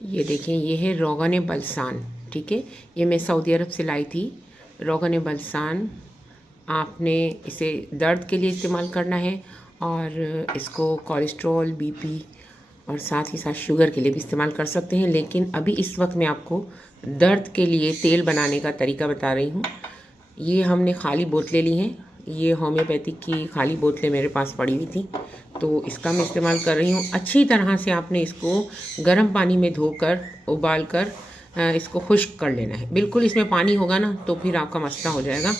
ये देखें, ये है रोगन बलसान। ठीक है, ये मैं सऊदी अरब से लाई थी। रोगन बलसान आपने इसे दर्द के लिए इस्तेमाल करना है, और इसको कोलेस्ट्रॉल, बीपी और साथ ही साथ शुगर के लिए भी इस्तेमाल कर सकते हैं। लेकिन अभी इस वक्त मैं आपको दर्द के लिए तेल बनाने का तरीका बता रही हूँ। ये हमने खाली बोतलें ली हैं। ये होम्योपैथिक की खाली बोतलें मेरे पास पड़ी हुई थी, तो इसका मैं इस्तेमाल कर रही हूँ। अच्छी तरह से आपने इसको गर्म पानी में धोकर उबाल कर इसको खुश्क कर लेना है। बिल्कुल इसमें पानी होगा ना तो फिर आपका मसला हो जाएगा।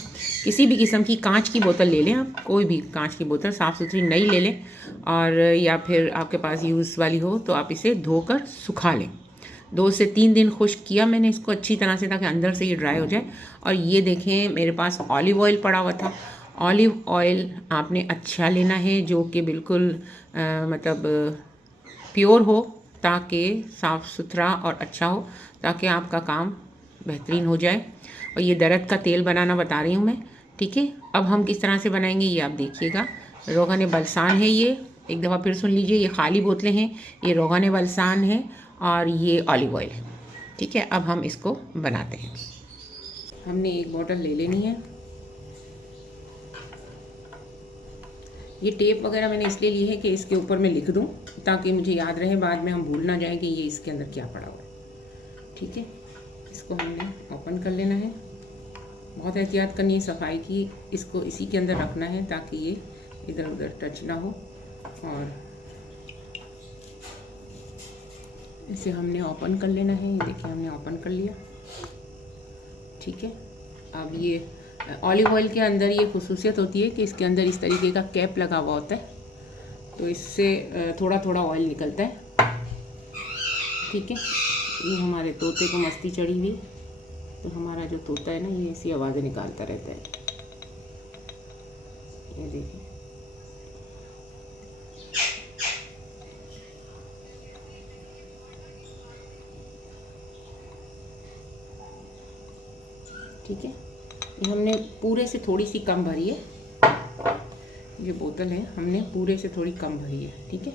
किसी भी किस्म की कांच की बोतल ले लें आप, कोई भी कांच की बोतल साफ़ सुथरी नई ले लें, और या फिर आपके पास यूज़ वाली हो तो आप इसे धोकर सुखा लें। 2 से 3 दिन खुश्क किया मैंने इसको अच्छी तरह से, ताकि अंदर से ये ड्राई हो जाए। और ये देखें, मेरे पास ऑलिव ऑयल पड़ा हुआ था। ऑलिव ऑयल आपने अच्छा लेना है, जो कि बिल्कुल मतलब प्योर हो, ताकि साफ़ सुथरा और अच्छा हो, ताकि आपका काम बेहतरीन हो जाए। और ये दर्द का तेल बनाना बता रही हूँ मैं। ठीक है, अब हम किस तरह से बनाएंगे ये आप देखिएगा। रोगन बलसान है ये, एक दफ़ा फिर सुन लीजिए। ये खाली बोतलें हैं, ये रोगन बलसान है, और ये ऑलिव ऑयल है। ठीक है, अब हम इसको बनाते हैं। हमने एक बोतल ले लेनी है। ये टेप वगैरह मैंने इसलिए ली है कि इसके ऊपर मैं लिख दूं, ताकि मुझे याद रहे, बाद में हम भूल ना जाएं कि ये इसके अंदर क्या पड़ा हुआ है। ठीक है, इसको हमने ओपन कर लेना है। बहुत एहतियात करनी है सफाई की। इसको इसी के अंदर रखना है ताकि ये इधर उधर टच ना हो। और इसे हमने ओपन कर लेना है। ये देखिए, हमने ओपन कर लिया। ठीक है, अब ये ऑलिव ऑयल के अंदर ये खुसूसियत होती है कि इसके अंदर इस तरीके का कैप लगा हुआ होता है, तो इससे थोड़ा थोड़ा ऑयल निकलता है। ठीक है, ये हमारे तोते को मस्ती चढ़ी हुई, तो हमारा जो तोता है ना, ये ऐसी आवाज़ें निकालता रहता है। ये देखिए, ठीक है, ये हमने पूरे से थोड़ी सी कम भरी है। ये बोतल है, हमने पूरे से थोड़ी कम भरी है। ठीक है,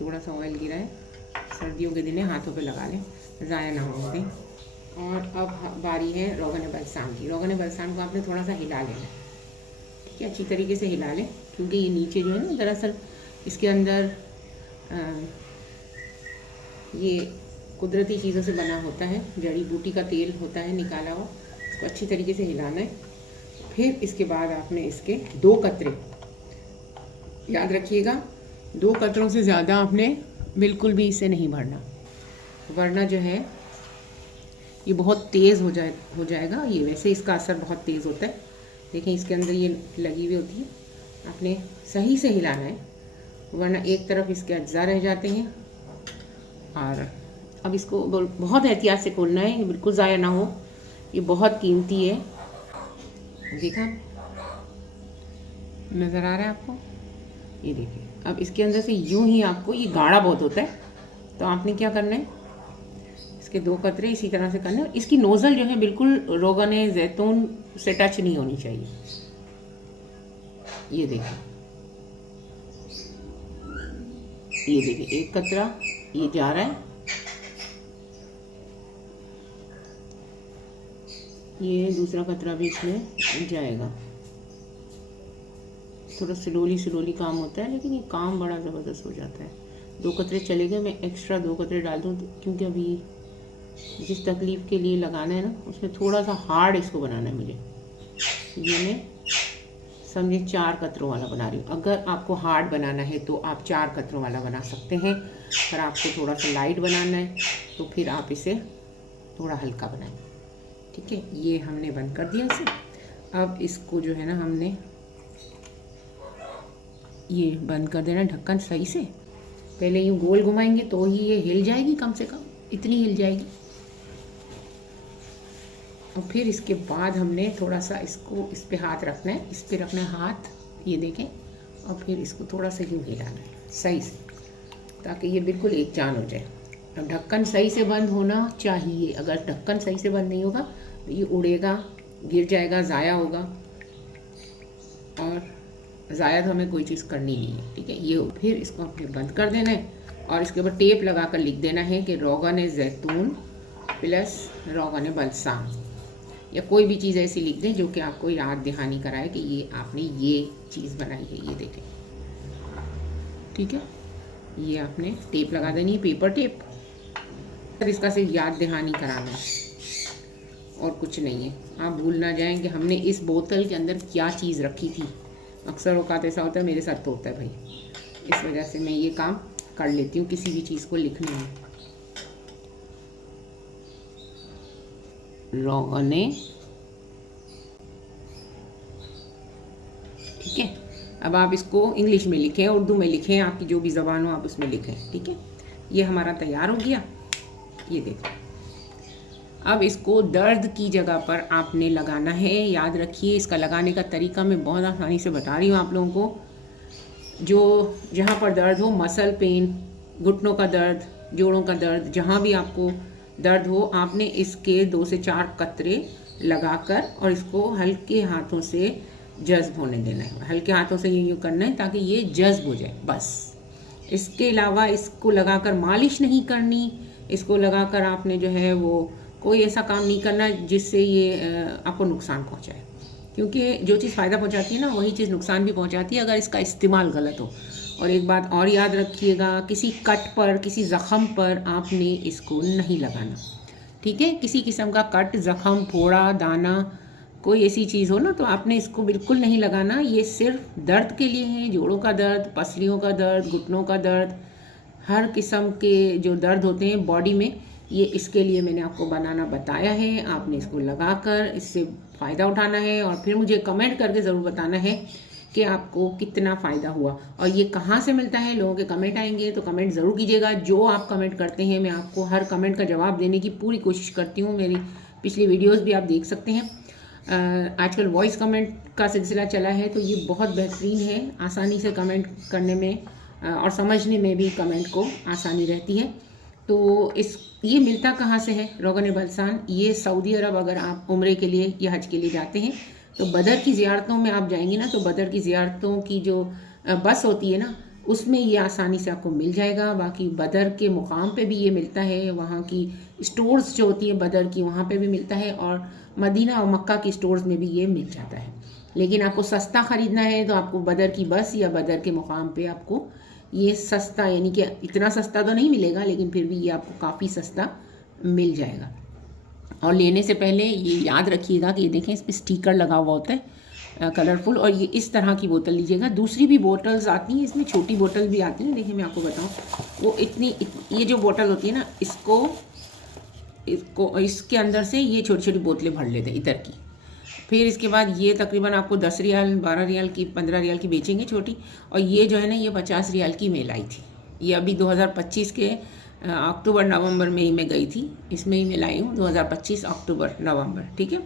थोड़ा सा ऑयल गिरा है। सर्दियों के दिन है, हाथों पे लगा लें, ज़ाया ना हो दें। और अब बारी है रोगन बलसान की। रोगन बलसान को आपने थोड़ा सा हिला लेना है। ठीक है, अच्छी तरीके से हिला लें, क्योंकि ये नीचे जो है ना, दरअसल इसके अंदर ये कुदरती चीज़ों से बना होता है, जड़ी बूटी का तेल होता है निकाला हुआ। इसको अच्छी तरीके से हिलाना है। फिर इसके बाद आपने इसके 2 कतरे, याद रखिएगा, 2 कतरों से ज़्यादा आपने बिल्कुल भी इसे नहीं भरना, वरना जो है ये बहुत तेज़ हो जाएगा। ये वैसे इसका असर बहुत तेज़ होता है। देखें, इसके अंदर ये लगी हुई होती है। आपने सही से हिलाना है, वरना एक तरफ इसके अज्जा रह जाते हैं। और अब इसको बहुत एहतियात से खोलना है, ये बिल्कुल ज़ाया ना हो। ये बहुत कीमती है। देखा, नज़र आ रहा है आपको? ये देखिए, अब इसके अंदर से यूं ही आपको, ये गाढ़ा बहुत होता है, तो आपने क्या करना है, इसके 2 कतरे इसी तरह से करने हैं। इसकी नोज़ल जो है बिल्कुल रोगन जैतून से टच नहीं होनी चाहिए। ये देखिए, ये देखिए, एक कतरा ये जा रहा है, ये दूसरा कतरा भी इसमें जाएगा। थोड़ा स्लोली काम होता है, लेकिन ये काम बड़ा ज़बरदस्त हो जाता है। 2 कतरे चले गए, मैं एक्स्ट्रा 2 कतरे डाल दूँ, क्योंकि अभी जिस तकलीफ़ के लिए लगाना है ना, उसमें थोड़ा सा हार्ड इसको बनाना है मुझे। ये मैं समझे 4 कतरों वाला बना रही हूँ। अगर आपको हार्ड बनाना है तो आप 4 कतरों वाला बना सकते हैं। अगर आपको थोड़ा सा लाइट बनाना है तो फिर आप इसे थोड़ा हल्का बनाएं। ठीक है, ये हमने बंद कर दिया इसे। अब इसको जो है ना, हमने ये बंद कर देना ढक्कन सही से। पहले यूँ गोल घुमाएंगे तो ही ये हिल जाएगी, कम से कम इतनी हिल जाएगी। और फिर इसके बाद हमने थोड़ा सा इसको, इस पे हाथ रखना है, इस पे रखना है हाथ, ये देखें। और फिर इसको थोड़ा सा यूँ हिलाना है सही से, ताकि ये बिल्कुल एक जान हो जाए। अब ढक्कन सही से बंद होना चाहिए। अगर ढक्कन सही से बंद नहीं होगा तो ये उड़ेगा, गिर जाएगा, ज़ाया होगा, और ज़ाया तो हमें कोई चीज़ करनी नहीं है। ठीक है, ये फिर इसको आपने बंद कर देना है और इसके ऊपर टेप लगा कर लिख देना है कि रोगन ज़ैतून प्लस रोगन बलसाम, या कोई भी चीज़ ऐसी लिख दें जो कि आपको याद दहानी कराए कि ये आपने ये चीज़ बनाई है, ये देखें। ठीक है, ये आपने टेप लगा देनी है, पेपर टेप। इसका सिर्फ याद दहानी कराना है और कुछ नहीं है। आप भूल ना जाएं कि हमने इस बोतल के अंदर क्या चीज़ रखी थी। अक्सर औकात ऐसा होता है, मेरे साथ तो होता है भाई, इस वजह से मैं ये काम कर लेती हूँ किसी भी चीज़ को लिखने में। रोगने, ठीक है। अब आप इसको इंग्लिश में लिखें, उर्दू में लिखें, आपकी जो भी ज़बान हो आप उसमें लिखें। ठीक है, ये हमारा तैयार हो गया। ये देखो, अब इसको दर्द की जगह पर आपने लगाना है। याद रखिए, इसका लगाने का तरीका मैं बहुत आसानी से बता रही हूँ आप लोगों को। जो जहाँ पर दर्द हो, मसल पेन, घुटनों का दर्द, जोड़ों का दर्द, जहाँ भी आपको दर्द हो, आपने इसके 2 से 4 कतरे लगाकर और इसको हल्के हाथों से जज्ब होने देना है। हल्के हाथों से यूँ करना है ताकि ये जज्ब हो जाए, बस। इसके अलावा इसको लगाकर मालिश नहीं करनी, इसको लगाकर आपने जो है वो कोई ऐसा काम नहीं करना जिससे ये आपको नुकसान पहुंचाए, क्योंकि जो चीज़ फ़ायदा पहुंचाती है ना, वही चीज़ नुकसान भी पहुंचाती है अगर इसका इस्तेमाल गलत हो। और एक बात और याद रखिएगा, किसी कट पर, किसी ज़ख़म पर आपने इसको नहीं लगाना। ठीक है, किसी किस्म का कट, ज़ख़म, फोड़ा, दाना, कोई ऐसी चीज़ हो ना, तो आपने इसको बिल्कुल नहीं लगाना। ये सिर्फ दर्द के लिए है, जोड़ों का दर्द, पसलियों का दर्द, घुटनों का दर्द, हर किस्म के जो दर्द होते हैं बॉडी में, ये इसके लिए मैंने आपको बनाना बताया है। आपने इसको लगाकर इससे फ़ायदा उठाना है और फिर मुझे कमेंट करके ज़रूर बताना है कि आपको कितना फ़ायदा हुआ। और ये कहाँ से मिलता है, लोगों के कमेंट आएंगे तो कमेंट ज़रूर कीजिएगा। जो आप कमेंट करते हैं मैं आपको हर कमेंट का जवाब देने की पूरी कोशिश करती हूँ। मेरी पिछली वीडियोज़ भी आप देख सकते हैं। आजकल वॉइस कमेंट का सिलसिला चला है, तो ये बहुत बेहतरीन है। आसानी से कमेंट करने में और समझने में भी कमेंट को आसानी रहती है। तो ये मिलता कहाँ से है रोगन बलसान? ये सऊदी अरब, अगर आप उम्रे के लिए या हज के लिए जाते हैं तो बदर की ज़ियारतों में आप जाएंगे ना, तो बदर की ज़ियारतों की जो बस होती है ना, उसमें ये आसानी से आपको मिल जाएगा। बाकी बदर के मुकाम पे भी ये मिलता है, वहाँ की स्टोर्स जो होती है बदर की, वहाँ पे भी मिलता है, और मदीना और मक्का की स्टोर्स में भी ये मिल जाता है। लेकिन आपको सस्ता ख़रीदना है तो आपको बदर की बस या बदर के मुकाम पे आपको ये सस्ता, यानी कि इतना सस्ता तो नहीं मिलेगा, लेकिन फिर भी ये आपको काफ़ी सस्ता मिल जाएगा। और लेने से पहले ये याद रखिएगा कि ये देखें, इस पर स्टिकर लगा हुआ होता है कलरफुल, और ये इस तरह की बोतल लीजिएगा। दूसरी भी बोतल्स आती हैं, इसमें छोटी बोतल भी आती है। देखिए मैं आपको बताऊँ, वो ये जो बोतल होती है ना, इसको इसके अंदर से ये छोटी छोटी बोतलें भर लेते हैं इतर की। फिर इसके बाद ये तकरीबन आपको 10 रियाल, 12 रियाल की, 15 रियाल की बेचेंगे छोटी। और ये जो है ना, ये 50 रियाल की मैं लाई थी। ये अभी 2025 के अक्टूबर नवंबर में ही मैं गई थी, इसमें ही मैं लाई हूँ, 2025 अक्टूबर नवंबर। ठीक है,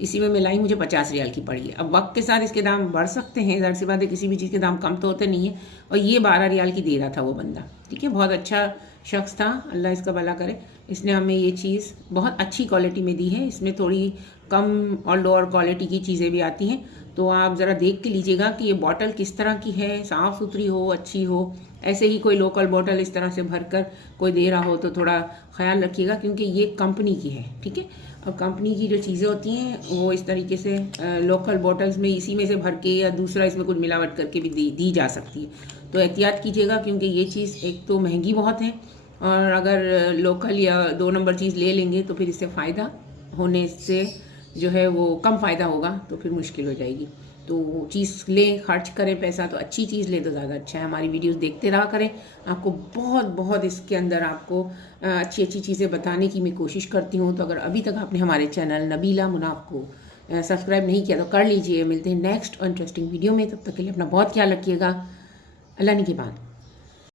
इसी में मैं लाई, मुझे 50 रियाल की पड़ी है। अब वक्त के साथ इसके दाम बढ़ सकते हैं, ज़ाहिर सी बात है, किसी भी चीज़ के दाम कम तो होते नहीं है। और ये 12 रियाल की दे रहा था वो बंदा। ठीक है, बहुत अच्छा शख्स था, अल्लाह इसका भला करे। इसने हमें ये चीज़ बहुत अच्छी क्वालिटी में दी है। इसमें थोड़ी कम और लोअर क्वालिटी की चीज़ें भी आती हैं, तो आप ज़रा देख के लीजिएगा कि ये बॉटल किस तरह की है, साफ़ सुथरी हो, अच्छी हो। ऐसे ही कोई लोकल बॉटल इस तरह से भरकर कोई दे रहा हो तो थोड़ा ख्याल रखिएगा, क्योंकि ये कंपनी की है। ठीक है, और कंपनी की जो चीज़ें होती हैं वो इस तरीके से लोकल बॉटल्स में इसी में से भर के या दूसरा इसमें कुछ मिलावट करके भी दी जा सकती है। तो एहतियात कीजिएगा, क्योंकि ये चीज़ एक तो महंगी बहुत है, और अगर लोकल या 2 नंबर चीज़ ले लेंगे तो फिर इससे फ़ायदा होने से जो है वो कम फ़ायदा होगा, तो फिर मुश्किल हो जाएगी। तो चीज़ लें, खर्च करें पैसा, तो अच्छी चीज़ लें तो ज़्यादा अच्छा है। हमारी वीडियोस देखते रहा करें, आपको बहुत बहुत इसके अंदर आपको अच्छी अच्छी चीज़ें बताने की मैं कोशिश करती हूँ। तो अगर अभी तक आपने हमारे चैनल नबीला मुनाफ को सब्सक्राइब नहीं किया तो कर लीजिए। मिलते हैं नेक्स्ट इंटरेस्टिंग वीडियो में, तब तक के लिए अपना बहुत ख्याल रखिएगा। अल्लाह निगहबान।